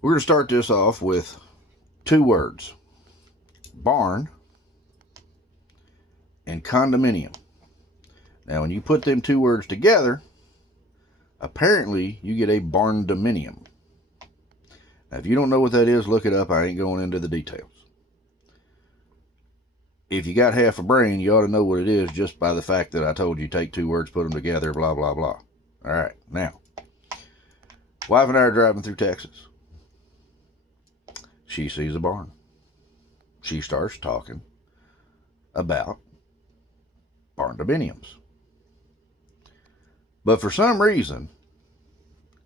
We're going to start this off with two words: barn and condominium. Now, when you put them two words together, apparently you get a barndominium. Now, if you don't know what that is, look it up. I ain't going into the details. If you got half a brain, you ought to know what it is just by the fact that I told you take two words, put them together, blah, blah, blah. All right, now, wife and I are driving through Texas. She sees a barn. She starts talking about barndominiums. But for some reason,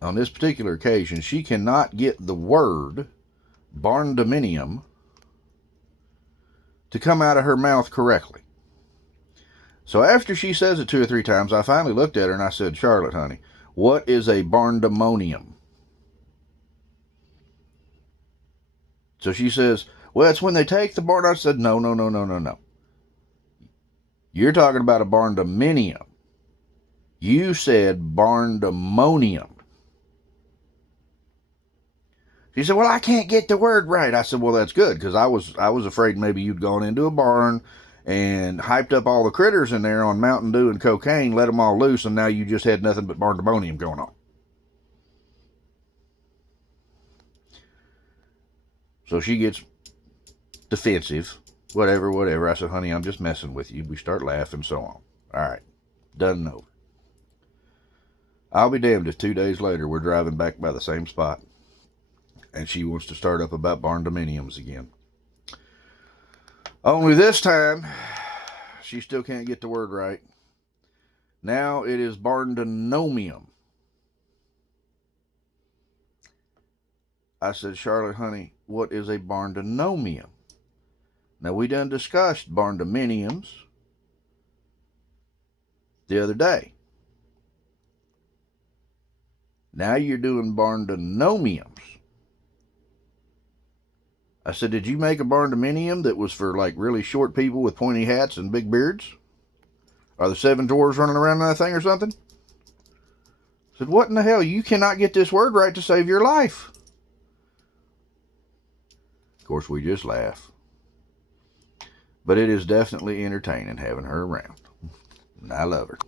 on this particular occasion, she cannot get the word barndominium to come out of her mouth correctly. So after she says it 2 or 3 times, I finally looked at her and I said, Charlotte, honey, what is a barndamonium? So she says, well, it's when they take the barn. I said, no. You're talking about a barndominium. You said barndamonium. She said, well, I can't get the word right. I said, well, that's good, because I was afraid maybe you'd gone into a barn and hyped up all the critters in there on Mountain Dew and cocaine, let them all loose, and now you just had nothing but barndamonium going on. So she gets defensive, whatever. I said, honey, I'm just messing with you. We start laughing, so on. All right, done and over. I'll be damned if 2 days later we're driving back by the same spot and she wants to start up about barndominiums again. Only this time, she still can't get the word right. Now it is barndominium. I said, Charlotte, honey, what is a barndominium? Now, we done discussed barndominiums the other day. Now you're doing barndominiums. I said, did you make a barndominium that was for like really short people with pointy hats and big beards? Are the 7 dwarves running around in that thing or something? I said, what in the hell? You cannot get this word right to save your life. Of course, we just laugh. But it is definitely entertaining having her around. And I love her.